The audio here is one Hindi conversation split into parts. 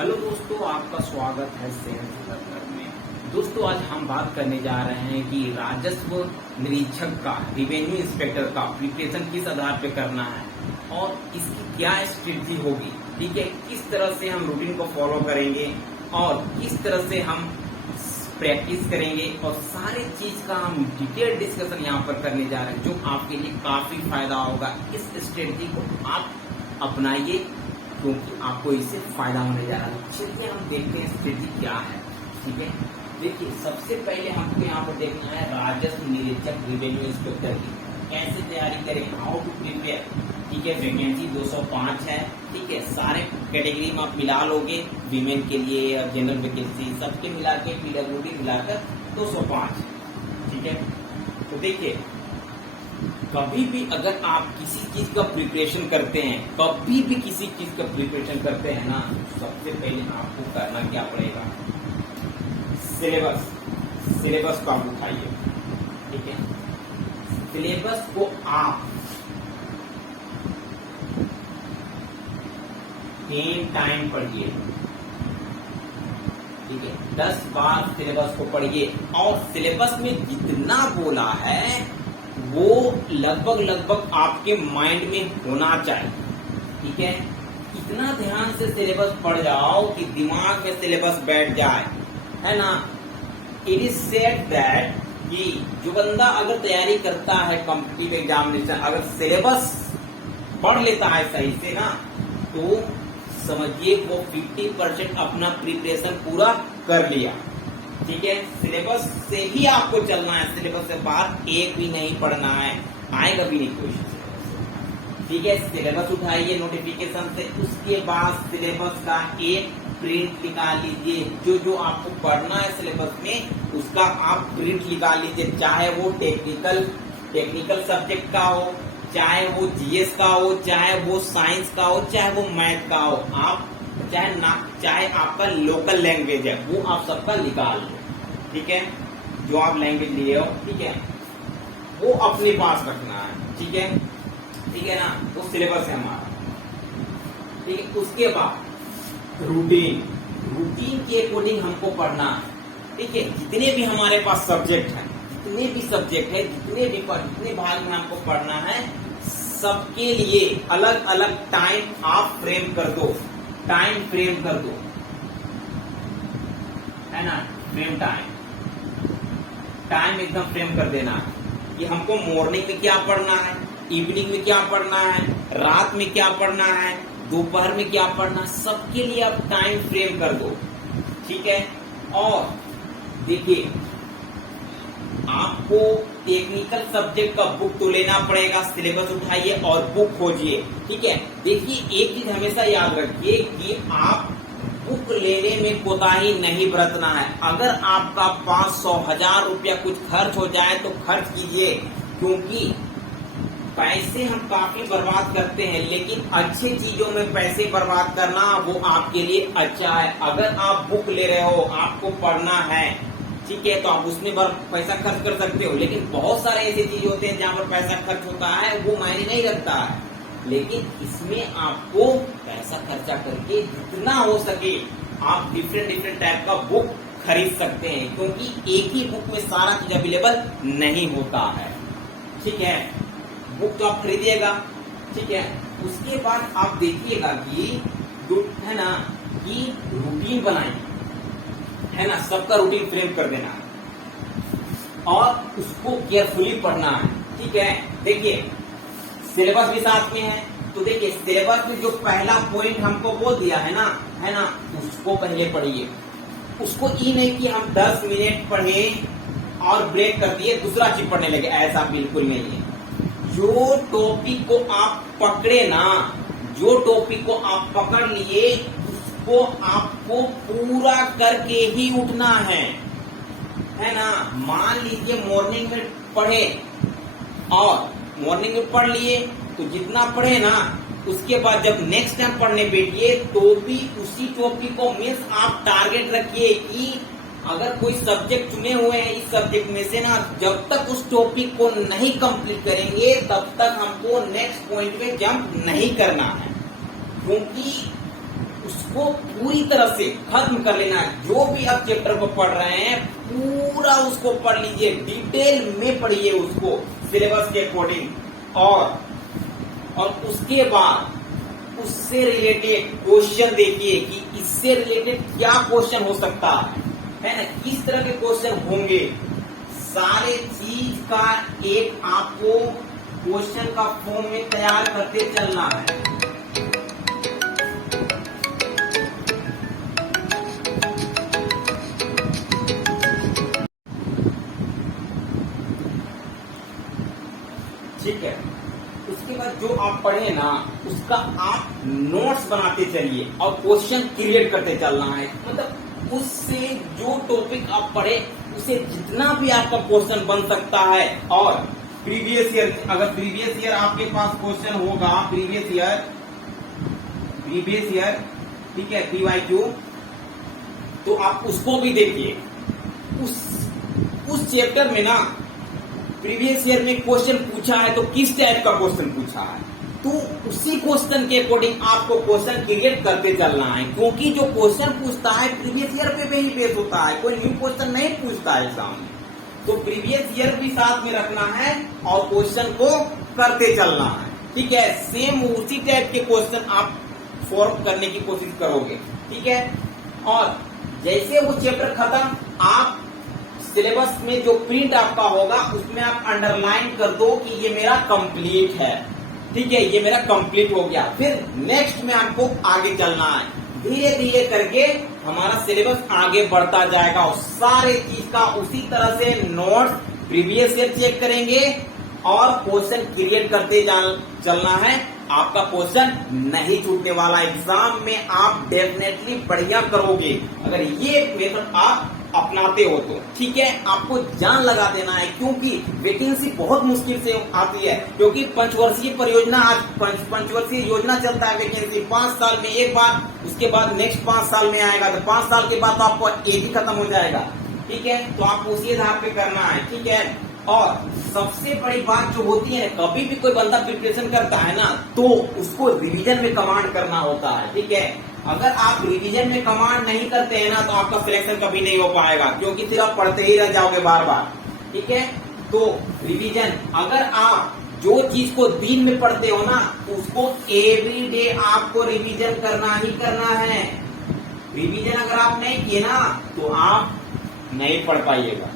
हेलो दोस्तों, आपका स्वागत है सेल्स लर्नर में। दोस्तों, आज हम बात करने जा रहे हैं कि राजस्व निरीक्षक का, रिवेन्यू इंस्पेक्टर का प्रिपरेशन किस आधार पे करना है और इसकी क्या स्ट्रेटजी होगी। ठीक है, किस तरह से हम रूटीन को फॉलो करेंगे और किस तरह से हम प्रैक्टिस करेंगे और सारे चीज का हम डिटेल डिस्कशन यहाँ पर करने जा रहे हैं, जो आपके लिए काफी फायदा होगा। इस स्ट्रेटजी को आप अपनाइए क्योंकि आपको इससे फायदा होने जा रहा है। चलिए हम देखते हैं स्ट्रेटजी क्या है। ठीक है, देखिए सबसे पहले हमको यहाँ पर देखना है राजस्व निरीक्षक रिवेन्यू इंस्पेक्टर की कैसे तैयारी करें, हाउ टू प्रिपेयर। ठीक है, वैकेंसी 205 है। ठीक है, सारे कैटेगरी में आप मिला लोगे, वीमेन के लिए और जनरल वैकेंसी सबके मिला के पीडब्ल्यूडी मिलाकर 205। ठीक है, तो देखिए कभी भी अगर आप किसी चीज का प्रिपरेशन करते हैं, कभी भी किसी चीज का प्रिपरेशन करते हैं ना, सबसे पहले आपको करना क्या पड़ेगा, सिलेबस को आप उठाइए। ठीक है, सिलेबस को आप 10 टाइम पढ़िए। ठीक है, 10 बार सिलेबस को पढ़िए और सिलेबस में जितना बोला है वो लगभग आपके माइंड में होना चाहिए। ठीक है, इतना ध्यान से सिलेबस पढ़ जाओ कि दिमाग में सिलेबस बैठ जाए, है ना। इट इज सेड दैट कि जो बंदा अगर तैयारी करता है कॉम्पिटिटिव एग्जामिनेशन, अगर सिलेबस पढ़ लेता है सही से ना, तो समझिए वो 50% अपना प्रिपरेशन पूरा कर लिया। ठीक है, सिलेबस से ही आपको चलना है, सिलेबस से बाहर एक भी नहीं पढ़ना है, आएगा भी नहीं क्वेश्चन। ठीक है, सिलेबस उठाइए नोटिफिकेशन से, उसके बाद सिलेबस का एक प्रिंट निकाल लीजिए। जो जो आपको पढ़ना है सिलेबस में उसका आप प्रिंट निकाल लीजिए, चाहे वो टेक्निकल सब्जेक्ट का हो, चाहे वो जीएस का हो, चाहे वो साइंस का हो, चाहे वो मैथ का हो, आप चाहे आपका लोकल लैंग्वेज है वो आप सबका निकाल लो। ठीक है, जो आप लैंग्वेज लिए हो, ठीक है, वो अपने पास रखना है। ठीक है ना, वो सिलेबस है हमारा। ठीक है, उसके बाद रूटीन के अकॉर्डिंग हमको पढ़ना है। ठीक है, जितने भी हमारे पास सब्जेक्ट है, जितने भाग में हमको पढ़ना है, सबके लिए अलग अलग टाइम आप फ्रेम कर दो, है ना। टाइम एकदम फ्रेम कर देना है कि हमको मॉर्निंग में क्या पढ़ना है, इवनिंग में क्या पढ़ना है, रात में क्या पढ़ना है, दोपहर में क्या पढ़ना है, सबके लिए आप टाइम फ्रेम कर दो। ठीक है, और देखिए आपको टेक्निकल सब्जेक्ट का बुक तो लेना पड़ेगा, सिलेबस उठाइए और बुक खोजिए। ठीक है, देखिए एक चीज हमेशा याद रखिए कि आप बुक लेने में कोताही नहीं बरतना है। अगर आपका 500-1000 रुपया कुछ खर्च हो जाए तो खर्च कीजिए, क्योंकि पैसे हम काफी बर्बाद करते हैं, लेकिन अच्छी चीजों में पैसे बर्बाद करना वो आपके लिए अच्छा है। अगर आप बुक ले रहे हो, आपको पढ़ना है, ठीक है, तो आप उसमें पैसा खर्च कर सकते हो, लेकिन बहुत सारे ऐसे चीज होते हैं जहाँ पर पैसा खर्च होता है, वो मायने नहीं रखता है। लेकिन इसमें आपको पैसा खर्चा करके जितना हो सके आप डिफरेंट टाइप का बुक खरीद सकते हैं, क्योंकि एक ही बुक में सारा चीज अवेलेबल नहीं होता है। ठीक है, बुक तो आप खरीदिएगा। ठीक है, उसके बाद आप देखिएगा कि है ना, कि रूटीन बनाएंगे, है ना, सबका रूटीन फ्रेम कर देना है और उसको केयरफुली पढ़ना है। ठीक है, देखिए सिलेबस भी साथ में है, तो देखिए सिलेबस में जो पहला पॉइंट हमको बोल दिया है ना, उसको पहले पढ़िए। उसको ये नहीं कि हम 10 मिनट पढ़े और ब्रेक कर दिए दूसरा चीज पढ़ने लगे, ऐसा बिल्कुल नहीं है। जो टॉपिक को आप पकड़े ना, जो टॉपिक को आप पकड़ लिए उसको आपको पूरा करके ही उठना है ना। मान लीजिए मॉर्निंग में पढ़े और मॉर्निंग में पढ़ लिए, तो जितना पढ़े ना, उसके बाद जब नेक्स्ट टाइम पढ़ने बैठिए तो भी उसी टॉपिक को मीन्स आप टारगेट रखिए कि अगर कोई सब्जेक्ट चुने हुए हैं, इस सब्जेक्ट में से ना, जब तक उस टॉपिक को नहीं कंप्लीट करेंगे तब तक हमको नेक्स्ट पॉइंट में जंप नहीं करना है, क्योंकि उसको पूरी तरह से खत्म कर लेना है। जो भी आप चैप्टर को पढ़ रहे हैं पूरा उसको पढ़ लीजिए, डिटेल में पढ़िए उसको सिलेबस के अकॉर्डिंग। और उसके बाद उससे रिलेटेड क्वेश्चन देखिए कि इससे रिलेटेड क्या क्वेश्चन हो सकता है ना, किस तरह के क्वेश्चन होंगे। सारे चीज का एक आपको क्वेश्चन का फॉर्म में तैयार करते चलना है। ठीक है, उसके बाद जो आप पढ़े ना उसका आप नोट्स बनाते चलिए और क्वेश्चन क्रिएट करते चलना है। मतलब उससे जो टॉपिक आप पढ़े उसे जितना भी आपका क्वेश्चन बन सकता है। और प्रीवियस ईयर, अगर प्रीवियस ईयर आपके पास क्वेश्चन होगा, प्रीवियस ईयर ठीक है, PYQ, तो आप उसको भी देखिए। उस चैप्टर में ना प्रीवियस ईयर में क्वेश्चन पूछा है तो किस टाइप का क्वेश्चन पूछा है, तो उसी क्वेश्चन के अकॉर्डिंग आपको क्वेश्चन क्रिएट करते चलना है। क्योंकि जो क्वेश्चन पूछता है प्रीवियस ईयर पे ही बेस होता है, कोई न्यू क्वेश्चन नहीं पूछता है एग्जाम में। तो प्रीवियस ईयर भी साथ में रखना है और क्वेश्चन को करते चलना है। ठीक है, सेम उसी टाइप के क्वेश्चन आप फॉर्म करने की कोशिश करोगे। ठीक है, और जैसे वो चैप्टर खत्म, आप सिलेबस में जो प्रिंट आपका होगा उसमें आप अंडरलाइन कर दो कि ये मेरा कंप्लीट है। ठीक है, ये मेरा कंप्लीट हो गया। फिर नेक्स्ट में हमको आगे चलना है, धीरे धीरे करके हमारा सिलेबस आगे बढ़ता जाएगा। और सारे चीज का उसी तरह से नोट्स प्रीवियस ईयर चेक करेंगे और क्वेश्चन क्रिएट करते चलना है। आपका क्वेश्चन नहीं छूटने वाला, एग्जाम में आप डेफिनेटली बढ़िया करोगे अगर ये मेथड आप अपनाते हो तो। ठीक है, आपको जान लगा देना है, क्योंकि वैकेंसी बहुत मुश्किल से आती है। क्योंकि पंचवर्षीय परियोजना, आज पंचवर्षीय योजना चलता है, वैकेंसी 5 साल में एक बार, उसके बाद नेक्स्ट 5 साल में आएगा। तो 5 साल के बाद तो आपको एज ही खत्म हो जाएगा। ठीक है, तो आपको उसी आधार पे करना है। ठीक है, और सबसे बड़ी बात जो होती है, कभी भी कोई बंदा प्रिपरेशन करता है ना तो उसको रिवीजन में कमांड करना होता है। ठीक है, अगर आप रिवीजन में कमांड नहीं करते हैं ना तो आपका सिलेक्शन कभी नहीं हो पाएगा, क्योंकि फिर आप पढ़ते ही रह जाओगे बार बार। ठीक है, तो रिवीजन, अगर आप जो चीज को दिन में पढ़ते हो ना उसको एवरी डे आपको रिवीजन करना ही करना है। रिवीजन अगर आप नहीं किए ना तो आप नहीं पढ़ पाइएगा।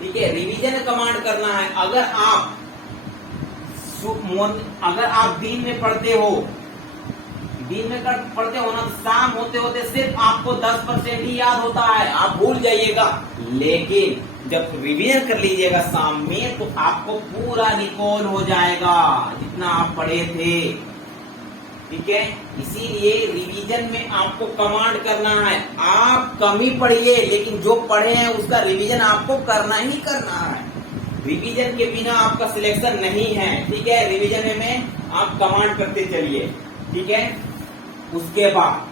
ठीक है, रिवीजन कमांड करना है। अगर आप दिन में पढ़ते हो ना तो शाम होते होते सिर्फ आपको 10% ही याद होता है, आप भूल जाइएगा। लेकिन जब रिवीजन कर लीजिएगा शाम में तो आपको पूरा रिकॉल हो जाएगा जितना आप पढ़े थे। ठीक है, इसीलिए रिवीजन में आपको कमांड करना है। आप कम ही पढ़िए लेकिन जो पढ़े हैं उसका रिवीजन आपको करना ही करना है। रिवीजन के बिना आपका सिलेक्शन नहीं है। ठीक है, रिवीजन में आप कमांड करते चलिए। ठीक है, उसके बाद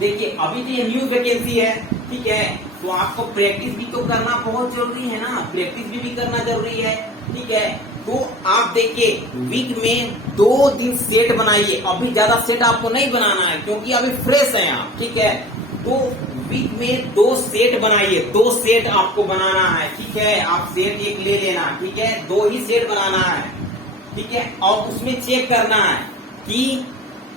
देखिए अभी तो ये न्यू वैकेंसी है। ठीक है, तो आपको प्रैक्टिस भी तो करना बहुत जरूरी है ना, प्रैक्टिस भी करना जरूरी है। ठीक है, तो आप देखिए वीक में 2 दिन सेट बनाइए। अभी ज्यादा सेट आपको नहीं बनाना है क्योंकि अभी फ्रेश है आप। ठीक है, तो वीक में 2 सेट बनाइए, 2 सेट आपको बनाना है। ठीक है, आप सेट एक ले लेना। ठीक है, 2 ही सेट बनाना है। ठीक है, और उसमें चेक करना है कि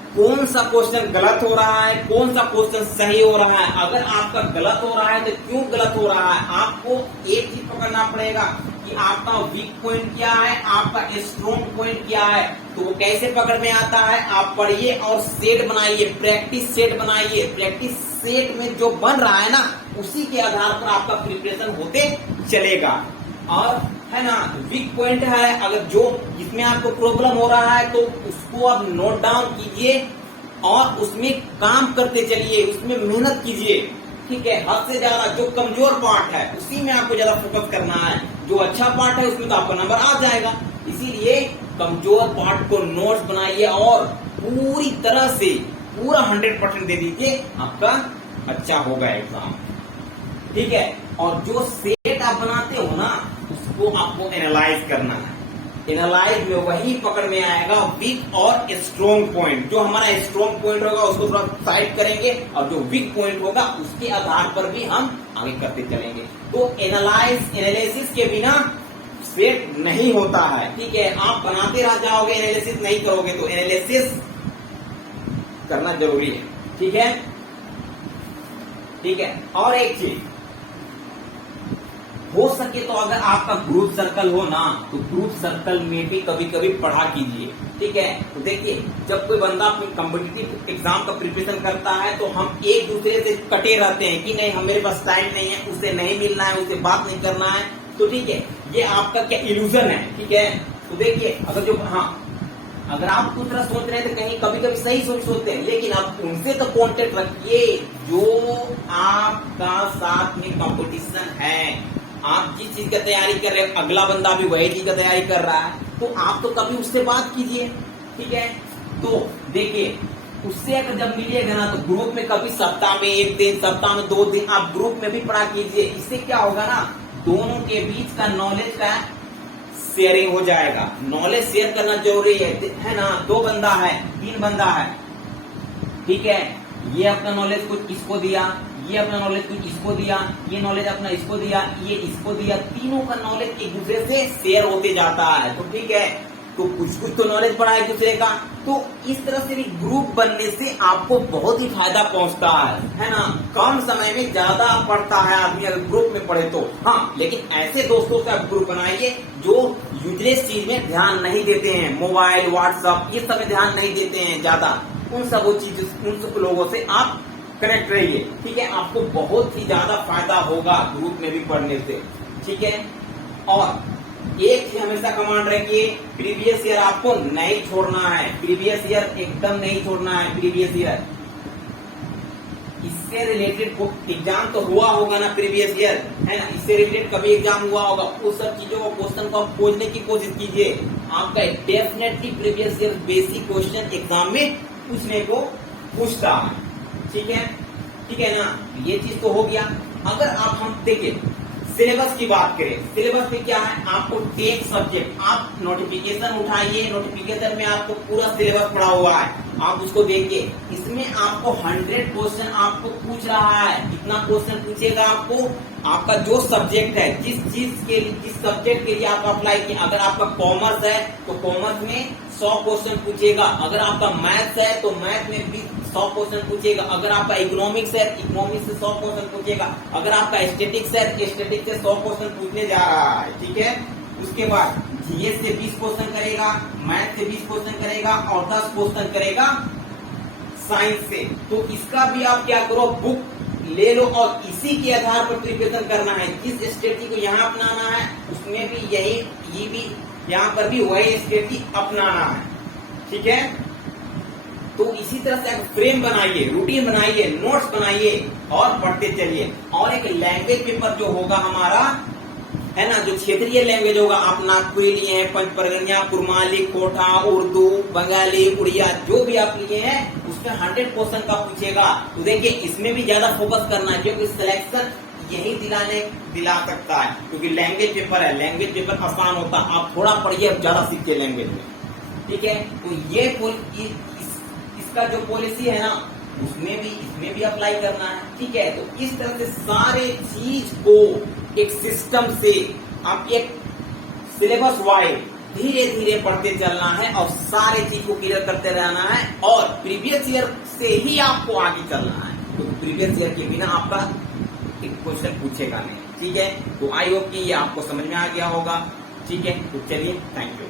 कौन सा क्वेश्चन गलत हो रहा है, कौन सा क्वेश्चन सही हो रहा है। अगर आपका गलत हो रहा है तो क्यों गलत हो रहा है, आपको एक चीज पकड़ना पड़ेगा कि आपका वीक पॉइंट क्या है, आपका स्ट्रॉन्ग पॉइंट क्या है। तो वो कैसे पकड़ में आता है, आप पढ़िए और सेट बनाइए, प्रैक्टिस सेट बनाइए। प्रैक्टिस सेट में जो बन रहा है ना उसी के आधार पर आपका प्रिपरेशन होते चलेगा। और है ना, वीक पॉइंट है अगर जो जिसमें आपको प्रॉब्लम हो रहा है तो उसको आप नोट डाउन कीजिए और उसमें काम करते चलिए, उसमें मेहनत कीजिए। ठीक है, हद से ज्यादा जो कमजोर पार्ट है उसी में आपको ज्यादा फोकस करना है। जो अच्छा पार्ट है उसमें तो आपका नंबर आ जाएगा। इसीलिए कमजोर पार्ट को नोट्स बनाइए और पूरी तरह से पूरा 100% दे दीजिए, आपका अच्छा होगा एग्जाम। ठीक है, और जो सेट आप बनाते हो ना उसको आपको एनालाइज करना है। एनालाइज में वही पकड़ में आएगा वीक और स्ट्रॉन्ग पॉइंट। जो हमारा स्ट्रॉन्ग पॉइंट होगा उसको थोड़ा साइड करेंगे और जो वीक पॉइंट होगा उसके आधार पर भी हम आगे करते चलेंगे। तो एनालिसिस के बिना सेट नहीं होता है, ठीक है। आप बनाते रह जाओगे, एनालिसिस नहीं करोगे, तो एनालिसिस करना जरूरी है, ठीक है, ठीक है। और एक चीज हो सके तो अगर आपका ग्रुप सर्कल हो ना, तो ग्रुप सर्कल में भी कभी कभी पढ़ा कीजिए, ठीक है। तो देखिए, जब कोई बंदा कॉम्पिटिटिव एग्जाम का प्रिपरेशन करता है तो हम एक दूसरे से कटे रहते हैं कि नहीं, हमारे पास टाइम नहीं है, उससे नहीं मिलना है, उससे बात नहीं करना है, तो ठीक है, ये आपका क्या इल्यूजन है, ठीक है। तो देखिए, अगर आप कुछ तरह सोच रहे हैं तो कहीं कभी कभी सही सोचते हैं, लेकिन आप उनसे तो कांटेक्ट रखिए जो आपका साथ में कंपटीशन है। आप जिस चीज का तैयारी कर रहे हैं, अगला बंदा भी वही चीज का तैयारी कर रहा है, तो आप तो कभी उससे बात कीजिए, ठीक है। तो देखिए, उससे अगर जब मिलिएगा ना, तो ग्रुप में कभी सप्ताह में 1 दिन, सप्ताह में 2 दिन आप ग्रुप में भी पढ़ा कीजिए। इससे क्या होगा ना, दोनों के बीच का नॉलेज का शेयरिंग हो जाएगा। नॉलेज शेयर करना जरूरी है ना। 2 बंदा है, 3 बंदा है, ठीक है, ये अपना नॉलेज कुछ इसको दिया, ये अपना नॉलेज कुछ इसको दिया, ये नॉलेज अपना इसको दिया, ये इसको दिया, तीनों का नॉलेज एक दूसरे से शेयर होते जाता है, तो ठीक है। तो कुछ तो नॉलेज पड़ा एक दूसरे का। तो इस तरह से भी ग्रुप बनने से आपको बहुत ही फायदा पहुंचता है ना। कम समय में ज्यादा पढ़ता है आदमी अगर ग्रुप में पढ़े तो। हाँ, लेकिन ऐसे दोस्तों से आप ग्रुप बनाइए जो यूजलेस चीज में ध्यान नहीं देते हैं, मोबाइल, व्हाट्सएप, ये सब में ध्यान नहीं देते हैं ज्यादा। उन सब लोगों से आप कनेक्ट रहिए, ठीक है। आपको बहुत ही ज्यादा फायदा होगा ग्रुप में भी पढ़ने से, ठीक है। और एक ही हमेशा कमांड रखिए, प्रीवियस ईयर आपको नहीं छोड़ना है, प्रीवियस ईयर एकदम नहीं छोड़ना है, प्रीवियस ईयर। इससे रिलेटेड एग्जाम तो हुआ होगा ना, प्रीवियस ईयर, है ना, इससे रिलेटेड कभी एग्जाम हुआ होगा, उस सब चीजों को क्वेश्चन को खोजने की कोशिश कीजिए। आपका definitely previous year basic question exam में पूछने को पूछता है, ठीक है ना। ये चीज तो हो गया। अगर हम देखिए सिलेबस की बात करें, सिलेबस में क्या है, आपको टेक सब्जेक्ट, आप नोटिफिकेशन उठाइए, नोटिफिकेशन में आपको पूरा सिलेबस पड़ा हुआ है, आप उसको देखिए। इसमें आपको 100 क्वेश्चन आपको पूछ रहा है। कितना क्वेश्चन पूछेगा आपको, आपका जो सब्जेक्ट है, जिस सब्जेक्ट के लिए आप अप्लाई किए। अगर आपका कॉमर्स है तो कॉमर्स में 100 क्वेश्चन पूछेगा। अगर आपका मैथ्स है तो मैथ में भी 100 क्वेश्चन पूछेगा। अगर आपका इकोनॉमिक्स है, इकोनॉमिक्स से 100 क्वेश्चन पूछेगा। अगर आपका स्टैटिक्स है, स्टैटिक्स से 100 क्वेश्चन पूछने जा रहा है, ठीक है। उसके बाद जीएस से 20 क्वेश्चन करेगा, मैथ से 20 क्वेश्चन करेगा और 10 क्वेश्चन करेगा साइंस से। तो इसका भी आप क्या करो, बुक ले लो और इसी के आधार पर प्रिपरेशन करना है। जिस स्ट्रेटजी को यहाँ अपनाना है उसमें भी ये भी यहाँ पर भी वही स्ट्रेटजी अपनाना है, ठीक है। तो इसी तरह से फ्रेम बनाइए, रूटीन बनाइए, नोट्स बनाइए और पढ़ते चलिए। और एक लैंग्वेज पेपर जो होगा हमारा, है ना, जो क्षेत्रीय लैंग्वेज होगा, आप नागपुरी लिए हैं, पंचपरगनिया, कुरमाली, कोठा, उर्दू, बंगाली, उड़िया, जो भी आप लिए हैं उसमें 100 क्वेश्चन का पूछेगा। तो देखिए, इसमें भी ज्यादा फोकस करना है क्योंकि सिलेक्शन यही दिला सकता है, क्योंकि लैंग्वेज पेपर है, लैंग्वेज पेपर आसान होता है। आप थोड़ा पढ़िए, ज्यादा सीखिए लैंग्वेज में, ठीक है। तो ये इसका जो पॉलिसी है ना, इसमें भी अप्लाई करना है, ठीक है। तो इस तरह से सारे चीज को एक सिस्टम से आप एक सिलेबस वाइज धीरे धीरे पढ़ते चलना है और सारे चीज को क्लियर करते रहना है। और प्रीवियस ईयर से ही आपको आगे चलना है, तो प्रीवियस ईयर के बिना आपका एक क्वेश्चन पूछेगा नहीं, ठीक है। तो आई होप कि ये आपको समझ में आ गया होगा, ठीक है। तो चलिए, थैंक यू।